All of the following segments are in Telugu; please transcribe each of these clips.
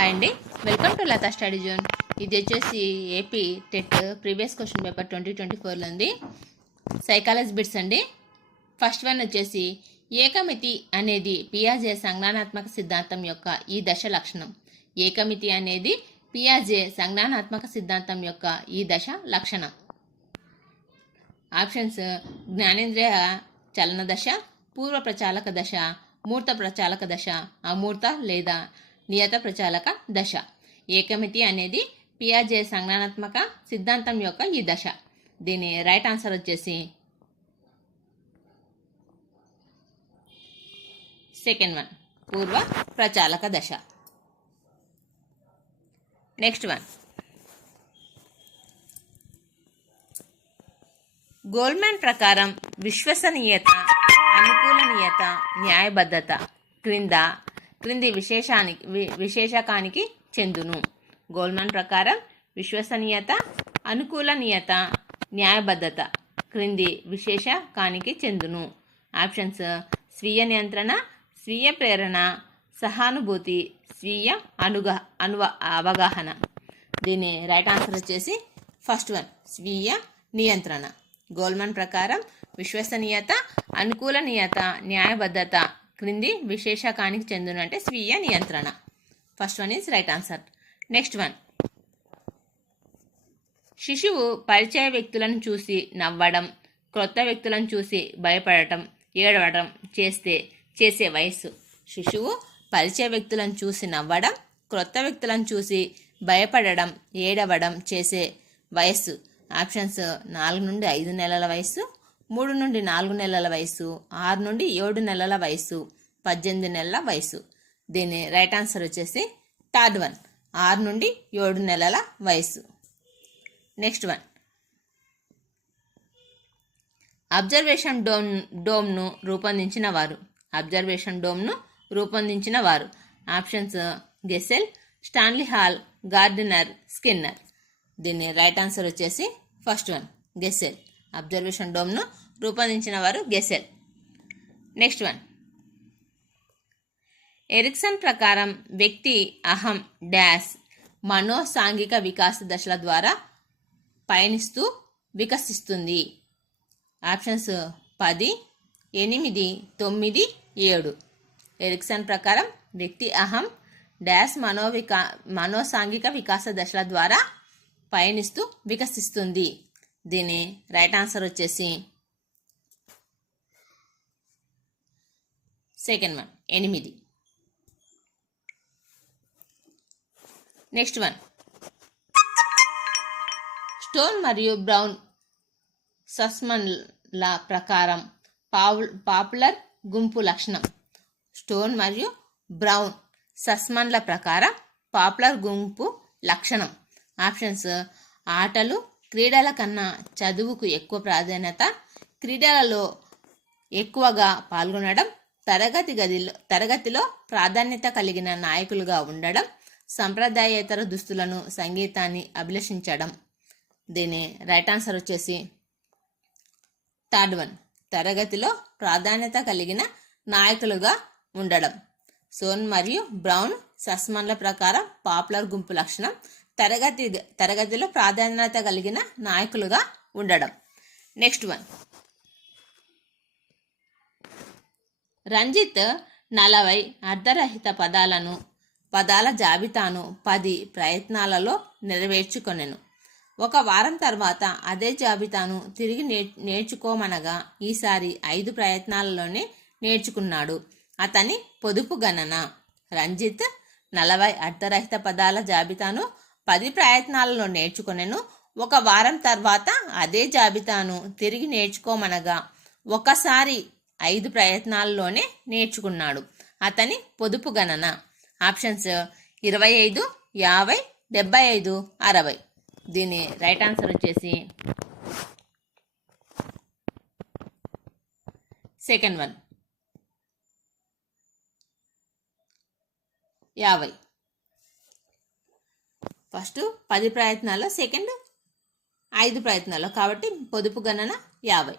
హాయ్ అండి, welcome to Latha study zone. ఇది వచ్చేసి AP TET previous question paper 2024లో ఉంది. సైకాలజీ బిట్స్ అండి. ఫస్ట్ వన్ వచ్చేసి ఏకమితి అనేది పియాజే సంజ్ఞానాత్మక సిద్ధాంతం యొక్క ఈ దశ లక్షణం. ఏకమితి అనేది పియాజే సంజ్ఞానాత్మక సిద్ధాంతం యొక్క ఈ దశ లక్షణం. ఆప్షన్స్: జ్ఞానేంద్రియ చలన దశ, పూర్వ ప్రచాలక దశ, మూర్త ప్రచాలక దశ, అమూర్త లేదా నియత ప్రచాలక దశ. ఏకమితి అనేది పియాజే సంజ్ఞానాత్మక సిద్ధాంతం యొక్క ఈ దశ. దీని రైట్ ఆన్సర్ వచ్చేసి సెకండ్ వన్, పూర్వ ప్రచాలక దశ. నెక్స్ట్ వన్, గోల్మాన్ ప్రకారం విశ్వసనీయత, అనుకూలనీయత, న్యాయబద్ధత క్రింది విశేషకానికి చెందును. గోల్మాన్ ప్రకారం విశ్వసనీయత, అనుకూలనీయత, న్యాయబద్ధత క్రింది విశేషకానికి చెందును. ఆప్షన్స్: స్వీయ నియంత్రణ, స్వీయ ప్రేరణ, సహానుభూతి, స్వీయ అవగాహన. దీని రైట్ ఆన్సర్ వచ్చేసి ఫస్ట్ వన్, స్వీయ నియంత్రణ. గోల్మాన్ ప్రకారం విశ్వసనీయత, అనుకూలనీయత, న్యాయబద్ధత క్రింది విశేషకానికి చెందును అంటే స్వీయ నియంత్రణ. First one is right answer. Next one, శిశువు పరిచయ వ్యక్తులను చూసి నవ్వడం, క్రొత్త వ్యక్తులను చూసి భయపడటం, ఏడవడం చేసే వయస్సు. శిశువు పరిచయ వ్యక్తులను చూసి నవ్వడం, క్రొత్త వ్యక్తులను చూసి భయపడడం, ఏడవడం చేసే వయస్సు. ఆప్షన్స్: 4 నుండి 5 నెలల వయస్సు, 3 నుండి 4 నెలల వయస్సు, 6 నుండి 7 నెలల వయస్సు, 18 నెలల వయస్సు. దీని రైట్ ఆన్సర్ వచ్చేసి థర్డ్ వన్, 6 నుండి 7 నెలల వయస్సు. నెక్స్ట్ వన్, అబ్జర్వేషన్ డోమ్ను రూపొందించిన వారు. అబ్జర్వేషన్ డోమ్ను రూపొందించిన వారు. Options: Gesell, Stanley Hall, Gardiner, Skinner. దీని రైట్ ఆన్సర్ వచ్చేసి ఫస్ట్ వన్, గెసెల్. అబ్జర్వేషన్ డోమ్ను రూపొందించిన వారు గెసెల్. నెక్స్ట్ వన్, ఎరిక్సన్ ప్రకారం వ్యక్తి అహం డాష్ మనోసాంఘిక వికాస దశల ద్వారా పయనిస్తూ వికసిస్తుంది. ఆప్షన్స్: 10, 8, 9, 7. ఎరిక్సన్ ప్రకారం వ్యక్తి అహం డాష్ మనోసాంఘిక వికాస దశల ద్వారా పయనిస్తూ వికసిస్తుంది. దీని రైట్ ఆన్సర్ వచ్చేసి second one, 8. Next one, stone మరియు బ్రౌన్ సస్మన్ల ప్రకారం పాపులర్ గుంపు లక్షణం. స్టోన్ మరియు బ్రౌన్ సస్మన్ల ప్రకారం పాపులర్ గుంపు లక్షణం. ఆప్షన్స్: ఆటలు, క్రీడల కన్నా చదువుకు ఎక్కువ ప్రాధాన్యత, క్రీడలలో ఎక్కువగా పాల్గొనడం, తరగతిలో ప్రాధాన్యత కలిగిన నాయకులుగా ఉండడం, సంప్రదాయేతర దుస్తులను, సంగీతాన్ని అభిలషించడం. దీని రైట్ ఆన్సర్ వచ్చేసి థర్డ్ వన్, తరగతిలో ప్రాధాన్యత కలిగిన నాయకులుగా ఉండడం. సోన్ మరియు బ్రౌన్ సస్మన్ల ప్రకారం పాపులర్ గుంపు లక్షణం తరగతిలో ప్రాధాన్యత కలిగిన నాయకులుగా ఉండడం. నెక్స్ట్ వన్, రంజిత్ 40 అర్ధరహిత పదాల జాబితాను 10 ప్రయత్నాలలో నెరవేర్చుకొనెను. 1 వారం తర్వాత అదే జాబితాను తిరిగి నేర్చుకోమనగా ఈసారి 5 ప్రయత్నాలలోనే నేర్చుకున్నాడు. అతని పొదుపు గణన. రంజిత్ 40 అర్ధరహిత పదాల జాబితాను 10 ప్రయత్నాలలో నేర్చుకొనెను. 1 వారం తర్వాత అదే జాబితాను తిరిగి నేర్చుకోమనగా ఒకసారి 5 ప్రయత్నాల్లోనే నేర్చుకున్నాడు. అతని పొదుపు గణన. ఆప్షన్స్: 25, 50, 75, 60. దీని రైట్ ఆన్సర్ వచ్చేసి సెకండ్ వన్, 50. ఫస్ట్ 10 ప్రయత్నాల్లో, సెకండ్ 5 ప్రయత్నాల్లో, కాబట్టి పొదుపు గణన 50.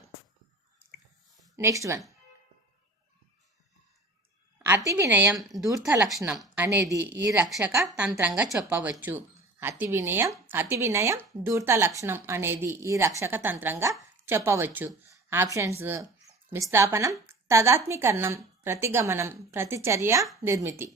నెక్స్ట్ వన్, అతి వినయం ధూర్త లక్షణం అనేది ఈ రక్షక తంత్రంగా చెప్పవచ్చు. అతి వినయం ధూర్త లక్షణం అనేది ఈ రక్షక తంత్రంగా చెప్పవచ్చు. ఆప్షన్స్: విస్థాపనం, తదాత్మీకరణం, ప్రతిగమనం, ప్రతిచర్య, నిర్మితి.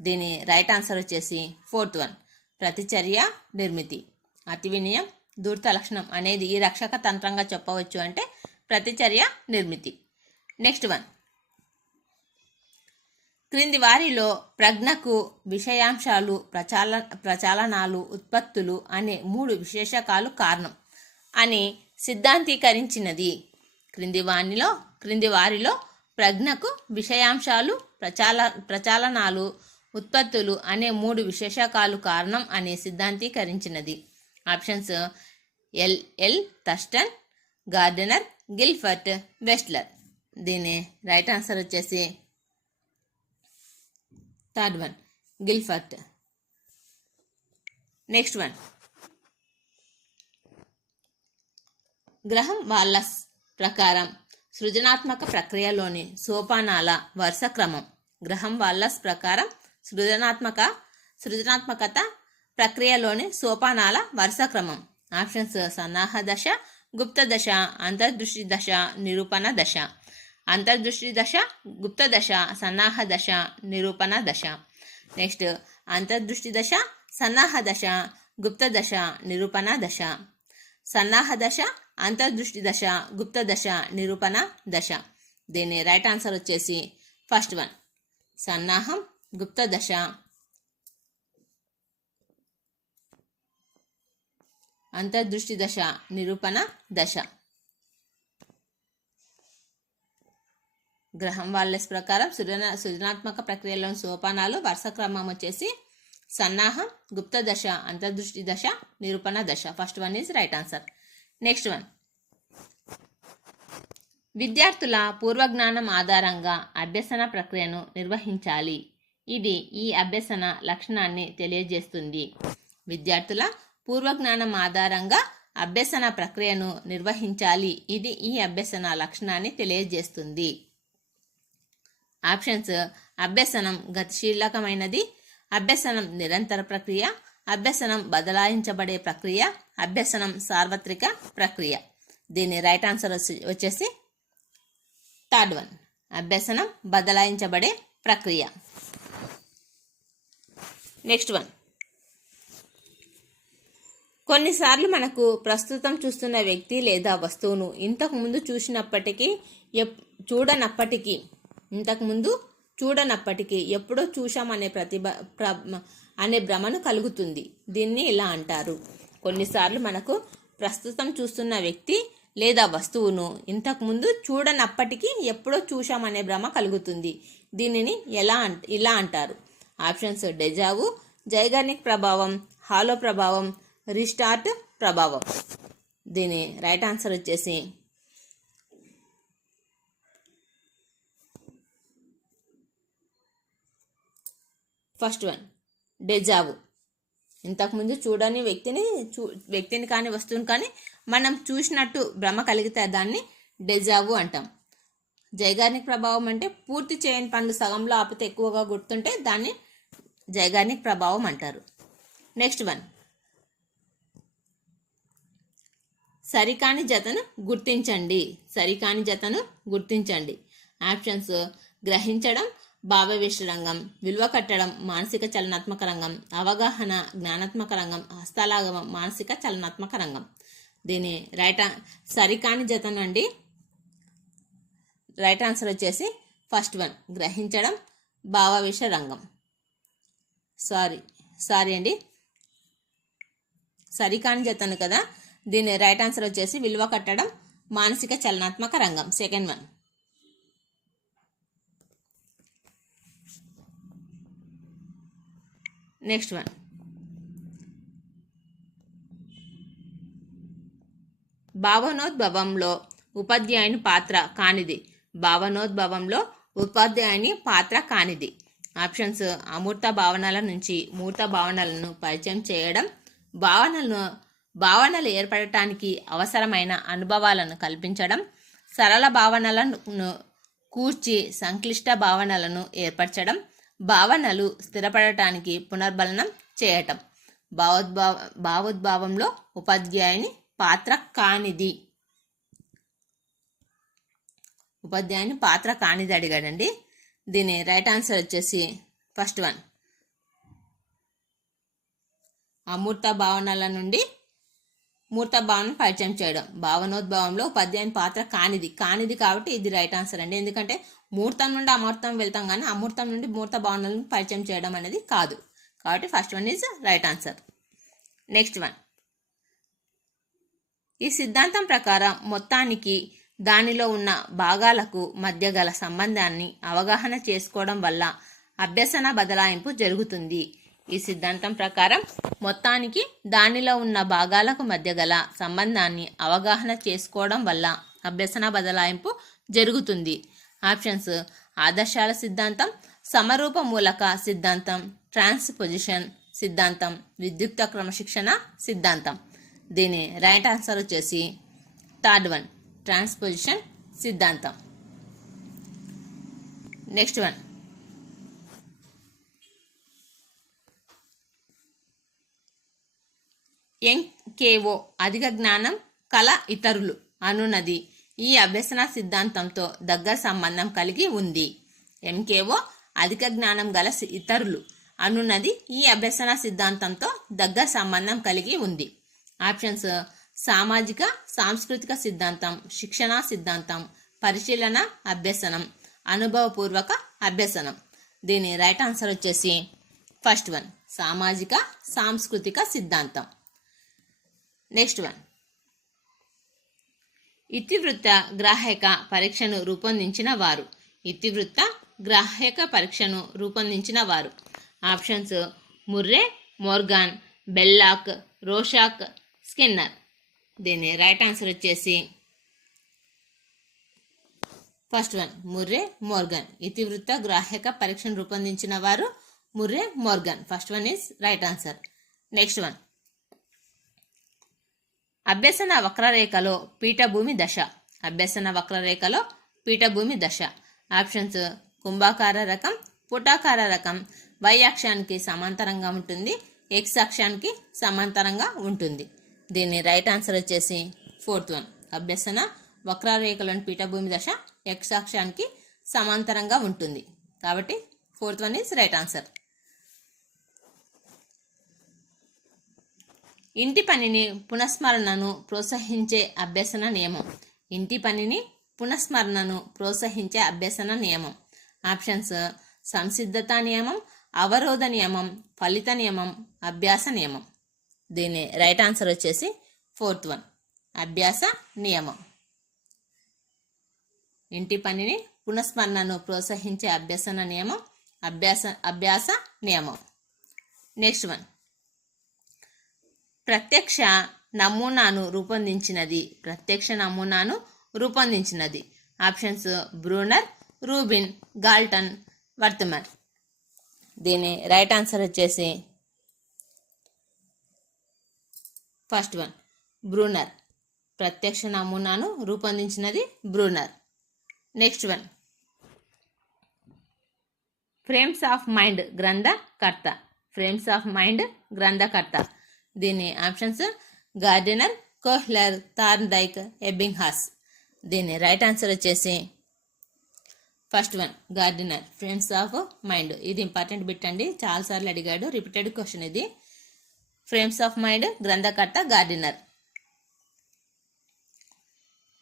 దీని రైట్ ఆన్సర్ వచ్చేసి 4th వన్, ప్రతిచర్య, నిర్మితి. అతి వినయం ధూర్త లక్షణం అనేది ఈ రక్షక తంత్రంగా చెప్పవచ్చు అంటే ప్రతిచర్య, నిర్మితి. నెక్స్ట్ వన్, క్రింది వారిలో ప్రజ్ఞకు విషయాంశాలు, ప్రచాలనాలు, ఉత్పత్తులు అనే 3 విశేషకాలు కారణం అని సిద్ధాంతీకరించినది. క్రింది వారిలో ప్రజ్ఞకు విషయాంశాలు, ప్రచాలనాలు, ఉత్పత్తులు అనే 3 విశేషకాలు కారణం అని సిద్ధాంతీకరించినది. Options: L Thurstone, Gardner, Guilford, Wechsler. దీని రైట్ ఆన్సర్ వచ్చేసి 3rd వన్, గిల్ఫర్ట్. నెక్స్ట్ వన్, గ్రహం వాల్లస్ ప్రకారం సృజనాత్మక ప్రక్రియలోని సోపానాల వరుస క్రమం. గ్రహం వాల్లస్ ప్రకారం సృజనాత్మకత ప్రక్రియలోని సోపానాల వరుస క్రమం. ఆప్షన్స్: సన్నాహ దశ, గుప్త దశ, అంతర్దృష్టి దశ, నిరూపణ దశ. అంతర్దృష్టి దశ, గుప్త దశ, సన్నాహ దశ, నిరూపణ దశ. నెక్స్ట్, అంతర్దృష్టి దశ, సన్నాహ దశ, గుప్త దశ, నిరూపణ దశ. సన్నాహ దశ, అంతర్దృష్టి దశ, గుప్త దశ, నిరూపణ దశ. దీని రైట్ ఆన్సర్ వచ్చేసి 1st వన్, సన్నాహం, గుప్త దశ, అంతర్దృష్టి దశ, నిరూపణ దశ. గ్రహం వాల్లస్ ప్రకారం సృజనాత్మక ప్రక్రియలోని సోపానాలు వరుస క్రమం వచ్చేసి సన్నాహం, గుప్త దశ, అంతర్దృష్టి దశ, నిరూపణ దశ. 1st one is right answer. Next one, విద్యార్థుల పూర్వజ్ఞానం ఆధారంగా అభ్యసన ప్రక్రియను నిర్వహించాలి. ఇది ఈ అభ్యసన లక్షణాన్ని తెలియజేస్తుంది. విద్యార్థుల పూర్వజ్ఞానం ఆధారంగా అభ్యసన ప్రక్రియను నిర్వహించాలి. ఇది ఈ అభ్యసన లక్షణాన్ని తెలియజేస్తుంది. ఆప్షన్స్: అభ్యసనం గతిశీలకమైనది, అభ్యసనం నిరంతర ప్రక్రియ, అభ్యసనం బదలాయించబడే ప్రక్రియ, అభ్యసనం సార్వత్రిక ప్రక్రియ. దీని రైట్ ఆన్సర్ వచ్చేసి 3rd వన్, అభ్యసనం బదలాయించబడే ప్రక్రియ. నెక్స్ట్ వన్, కొన్నిసార్లు మనకు ప్రస్తుతం చూస్తున్న వ్యక్తి లేదా వస్తువును ఇంతకుముందు చూడనప్పటికీ ఎప్పుడో చూశామనే అనే భ్రమను కలుగుతుంది. దీన్ని ఇలా అంటారు. కొన్నిసార్లు మనకు ప్రస్తుతం చూస్తున్న వ్యక్తి లేదా వస్తువును ఇంతకుముందు చూడనప్పటికీ ఎప్పుడో చూశామనే భ్రమ కలుగుతుంది. దీనిని ఇలా అంటారు. ఆప్షన్స్: డెజావు, జైగార్నిక్ ప్రభావం, హాలో ప్రభావం, రీస్టార్ట్ ప్రభావం. దీని రైట్ ఆన్సర్ వచ్చేసి 1st వన్, డెజావు. ఇంతకుముందు చూడని వ్యక్తిని కానీ వస్తువుని కానీ మనం చూసినట్టు భ్రమ కలిగితే దాన్ని డెజావు అంటాం. జైగార్నిక్ ప్రభావం అంటే పూర్తి చేయని పనులు సగంలో ఆపితే ఎక్కువగా గుర్తుంటే దాన్ని జైగార్నిక్ ప్రభావం అంటారు. నెక్స్ట్ వన్, సరికాని జతను గుర్తించండి. ఆప్షన్స్: గ్రహించడం, భావవేశ రంగం, విలువ కట్టడం, మానసిక చలనాత్మక రంగం, అవగాహన, జ్ఞానాత్మక రంగం, హస్తాలాగమం, మానసిక చలనాత్మక రంగం. దీని సరికాని జతను అండి. రైట్ ఆన్సర్ వచ్చేసి 1st వన్, గ్రహించడం, భావవేశ రంగం. సారీ అండి, సరికాని జతను కదా. దీని రైట్ ఆన్సర్ వచ్చేసి విలువ కట్టడం, మానసిక చలనాత్మక రంగం. 2nd వన్, నెక్స్ట్ వన్, భావనోద్భవంలో ఉపాధ్యాయుని పాత్ర కానిది. ఆప్షన్స్: అమూర్త భావనల నుంచి మూర్త భావనలను పరిచయం చేయడం, భావనలు ఏర్పడటానికి అవసరమైన అనుభవాలను కల్పించడం, సరళ భావనలను కూర్చి సంక్లిష్ట భావనలను ఏర్పరచడం, భావనలు స్థిరపడటానికి పునర్బలనం చేయటం. భావోద్భావంలో ఉపాధ్యాయుని పాత్ర కానిది. ఉపాధ్యాయుని పాత్ర కానిది అడిగాడండి. దీని రైట్ ఆన్సర్ వచ్చేసి ఫస్ట్ వన్. అమూర్త భావనల నుండి మూర్త భావనను పరిచయం చేయడం. భావనోద్భవంలో ఉపాధ్యాయుని పాత్ర కానిది కాబట్టి ఇది రైట్ ఆన్సర్ అండి. ఎందుకంటే మూర్తం నుండి అమూర్తం వెళ్తాం కానీ అమూర్తం నుండి మూర్త భావనలను పరిచయం చేయడం అనేది కాదు. కాబట్టి first one is right answer. Next one. ఈ సిద్ధాంతం ప్రకారం మొత్తానికి దానిలో ఉన్న భాగాలకు మధ్య గల సంబంధాన్ని అవగాహన చేసుకోవడం వల్ల అభ్యసన బదలాయింపు జరుగుతుంది. ఈ సిద్ధాంతం ప్రకారం మొత్తానికి దానిలో ఉన్న భాగాలకు మధ్య గల సంబంధాన్ని అవగాహన చేసుకోవడం వల్ల అభ్యసన బదలాయింపు జరుగుతుంది. ఆప్షన్స్: ఆదర్శాల సిద్ధాంతం, సమరూప మూలక సిద్ధాంతం, ట్రాన్స్పోజిషన్ సిద్ధాంతం, విద్యుక్త క్రమశిక్షణ సిద్ధాంతం. దీని రైట్ ఆన్సర్ వచ్చేసి థర్డ్ వన్, ట్రాన్స్పోజిషన్ సిద్ధాంతం. Next one. ఎంకేఓ అధిక జ్ఞానం కల ఇతరులు అనున్నది ఈ అభ్యసన సిద్ధాంతంతో దగ్గర సంబంధం కలిగి ఉంది. ఎంకేఓ అధిక జ్ఞానం గల ఇతరులు అనున్నది ఈ అభ్యసన సిద్ధాంతంతో దగ్గర సంబంధం కలిగి ఉంది. ఆప్షన్స్: సామాజిక సాంస్కృతిక సిద్ధాంతం, శిక్షణా సిద్ధాంతం, పరిశీలన అభ్యసనం, అనుభవపూర్వక అభ్యసనం. దీని రైట్ ఆన్సర్ వచ్చేసి ఫస్ట్ వన్, సామాజిక సాంస్కృతిక సిద్ధాంతం. Next one. ఇతివృత్త గ్రాహక పరీక్షను రూపొందించిన వారు. ఇతివృత్త గ్రాహక పరీక్షను రూపొందించిన వారు. Options: Murray, Morgan, Bellak, Rorschach, Skinner. దీని రైట్ ఆన్సర్ వచ్చేసి ఫస్ట్ వన్, ముర్రే మోర్గాన్. ఇతివృత్త గ్రాహక పరీక్షను రూపొందించిన వారు Murray Morgan. First one is right answer. Next one. అభ్యసన వక్రరేఖలో పీఠభూమి దశ. అభ్యసన వక్రరేఖలో పీఠభూమి దశ. ఆప్షన్స్: కుంభాకార రకం, పుటాకార రకం. వై అక్షానికి సమాంతరంగా ఉంటుంది, ఎక్స్ అక్షానికి సమాంతరంగా ఉంటుంది. దీని రైట్ ఆన్సర్ వచ్చేసి ఫోర్త్ వన్, అభ్యసన వక్రరేఖలోని పీఠభూమి దశ ఎక్స్ అక్షానికి సమాంతరంగా ఉంటుంది. కాబట్టి fourth one is right answer. ఇంటి పనిని పునఃస్మరణను ప్రోత్సహించే అభ్యసన నియమం. ఇంటి పనిని పునఃస్మరణను ప్రోత్సహించే అభ్యసన నియమం. ఆప్షన్స్: సంసిద్ధత నియమం, అవరోధ నియమం, ఫలిత నియమం, అభ్యాస నియమం. దీని రైట్ ఆన్సర్ వచ్చేసి ఫోర్త్ వన్, అభ్యాస నియమం. ఇంటి పనిని పునఃస్మరణను ప్రోత్సహించే అభ్యసన నియమం అభ్యాస నియమం. Next one. ప్రత్యక్ష నమూనాను రూపొందించినది. ప్రత్యక్ష నమూనాను రూపొందించినది. Options: Bruner, Rubin, Galton, Wertheimer. దీని రైట్ ఆన్సర్ వచ్చేసి ఫస్ట్ వన్, బ్రూనర్. ప్రత్యక్ష నమూనాను రూపొందించినది Bruner. Next one. Frames of mind గ్రంథకర్త. ఫ్రేమ్స్ ఆఫ్ మైండ్ గ్రంథకర్త. దీని options: Gardner, Kohler, Thorndike, Ebbinghaus. దీని రైట్ ఆన్సర్ వచ్చేసి first one, Gardner. Frames of mind. ఇది ఇంపార్టెంట్ బిట్ అండి, చాలాసార్లు అడిగాడు, రిపీటెడ్ క్వశ్చన్ ఇది. ఫ్రేమ్స్ ఆఫ్ మైండ్ గ్రంథకర్త గార్డెనర్.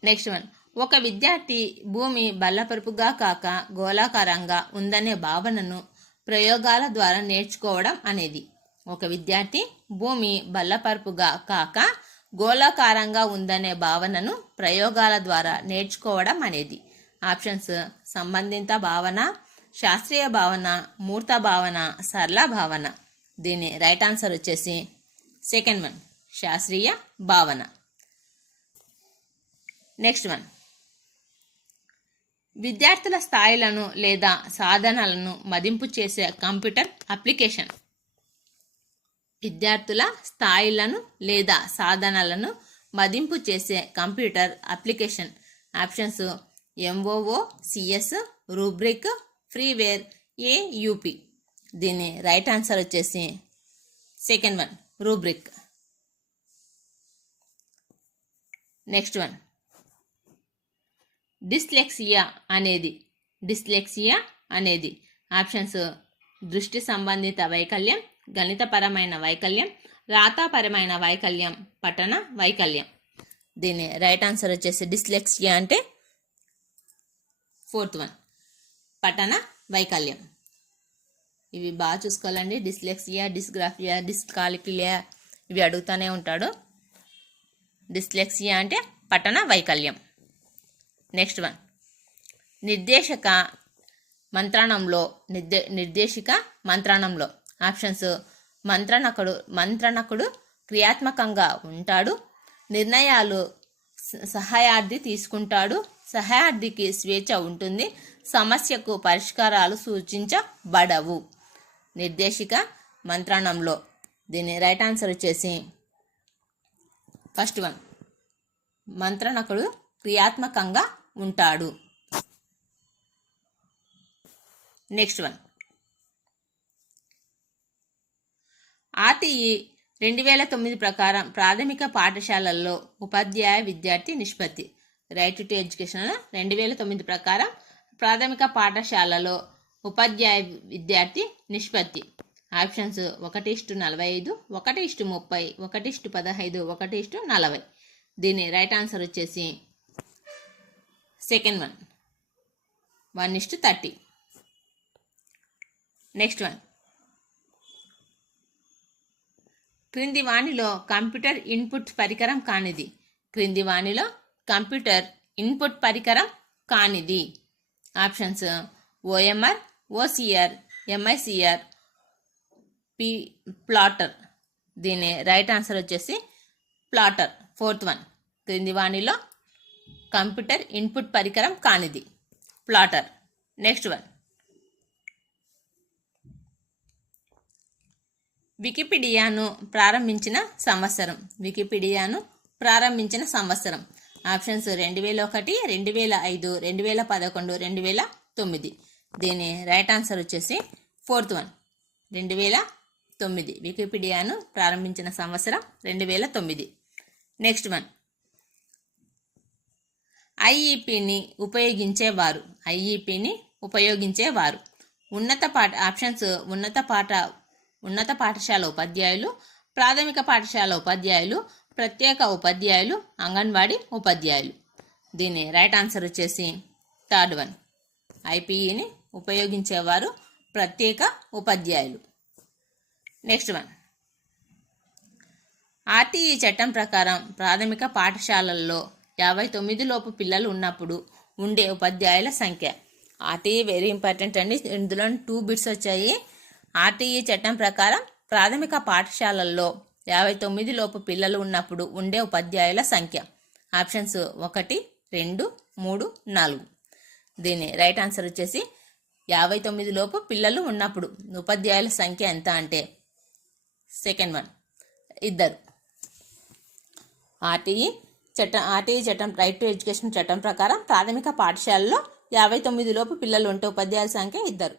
Next one. ఒక విద్యార్థి భూమి బల్లపరుపుగా కాక గోళాకారంగా ఉందనే భావనను ప్రయోగాల ద్వారా నేర్చుకోవడం అనేది. ఒక విద్యార్థి భూమి బల్లపరుపుగా కాక గోళాకారంగా ఉందనే భావనను ప్రయోగాల ద్వారా నేర్చుకోవడం అనేది. ఆప్షన్స్: సంబంధిత భావన, శాస్త్రీయ భావన, మూర్త భావన, సరళ భావన. దీని రైట్ ఆన్సర్ వచ్చేసి సెకండ్ వన్, శాస్త్రీయ భావన. Next one. విద్యార్థుల స్థాయిలను లేదా సాధనలను మదింపు చేసే కంప్యూటర్ అప్లికేషన్. విద్యార్థుల స్థాయిలను లేదా సాధనలను మదింపు చేసే computer application. Options: MOOCS, rubric, freeware, AUP. దీని రైట్ ఆన్సర్ వచ్చేసి second one, rubric. Next one, dyslexia అనేది ఆప్షన్స్ దృష్టి సంబంధిత వైకల్యం, గణితపరమైన వైకల్యం, రాతాపరమైన వైకల్యం, పఠన వైకల్యం. దీని రైట్ ఆన్సర్ వచ్చేసి డిస్లెక్సియా అంటే ఫోర్త్ వన్, పఠన వైకల్యం. ఇవి బాగా చూసుకోవాలండి. డిస్లెక్సియా, డిస్గ్రాఫియా, డిస్కాలిక్యులియా ఇవి అడుగుతూనే ఉంటాడు. డిస్లెక్సియా అంటే పఠన వైకల్యం. నెక్స్ట్ వన్, నిర్దేశిక మంత్రాణంలో ఆప్షన్స్ మంత్రణకుడు క్రియాత్మకంగా ఉంటాడు, నిర్ణయాలు సహాయార్థి తీసుకుంటాడు, సహాయార్థికి స్వేచ్ఛ ఉంటుంది, సమస్యకు పరిష్కారాలు సూచించబడవు. నిర్దేశిక మంత్రాణంలో దీని రైట్ ఆన్సర్ వచ్చేసి ఫస్ట్ వన్, మంత్రణకుడు క్రియాత్మకంగా ఉంటాడు. నెక్స్ట్ వన్, RTE 2009 ప్రకారం ప్రాథమిక పాఠశాలల్లో ఉపాధ్యాయ విద్యార్థి నిష్పత్తి. రైట్ టు ఎడ్యుకేషన్ 2009 ప్రకారం ప్రాథమిక పాఠశాలలో ఉపాధ్యాయ విద్యార్థి నిష్పత్తి. ఆప్షన్స్ 1:45, 1:30, 1:15, 1:40. దీని రైట్ ఆన్సర్ వచ్చేసి సెకండ్ వన్, 1:30. నెక్స్ట్ వన్, క్రింది వాణిలో కంప్యూటర్ ఇన్పుట్ పరికరం కానిది. Options OMR, OCR, MICR, platter. దీని రైట్ ఆన్సర్ వచ్చేసి ప్లాటర్, ఫోర్త్ వన్. క్రింది వాణిలో కంప్యూటర్ ఇన్పుట్ పరికరం కానిది ప్లాటర్. నెక్స్ట్ వన్, వికీపీడియాను ప్రారంభించిన సంవత్సరం. ఆప్షన్స్ 2001, 2005, 2011, 2009. దీని రైట్ ఆన్సర్ వచ్చేసి ఫోర్త్ వన్, 2009. వికీపీడియాను ప్రారంభించిన సంవత్సరం 2009. నెక్స్ట్ వన్, ఐఈపీని ఉపయోగించేవారు. ఆప్షన్స్ ఉన్నత పాఠశాల ఉపాధ్యాయులు, ప్రాథమిక పాఠశాల ఉపాధ్యాయులు, ప్రత్యేక ఉపాధ్యాయులు, అంగన్వాడీ ఉపాధ్యాయులు. దీని రైట్ ఆన్సర్ వచ్చేసి థర్డ్ వన్, ఐపీఈని ఉపయోగించేవారు ప్రత్యేక ఉపాధ్యాయులు. నెక్స్ట్ వన్, RTE చట్టం ప్రకారం ప్రాథమిక పాఠశాలల్లో 59 లోపు పిల్లలు ఉన్నప్పుడు ఉండే ఉపాధ్యాయుల సంఖ్య. RTE వెరీ ఇంపార్టెంట్ అండి. ఇందులో 2 బిట్స్ వచ్చాయి. RTE చట్టం ప్రకారం ప్రాథమిక పాఠశాలల్లో 59 లోపు పిల్లలు ఉన్నప్పుడు ఉండే ఉపాధ్యాయుల సంఖ్య. ఆప్షన్స్ 1, 2, 3, 4. దీని రైట్ ఆన్సర్ వచ్చేసి 59 లోపు పిల్లలు ఉన్నప్పుడు ఉపాధ్యాయుల సంఖ్య ఎంత అంటే సెకండ్ వన్, 2. RTE చట్టం రైట్ టు ఎడ్యుకేషన్ చట్టం ప్రకారం ప్రాథమిక పాఠశాలలో 59 లోపు పిల్లలు ఉంటే ఉపాధ్యాయుల సంఖ్య 2.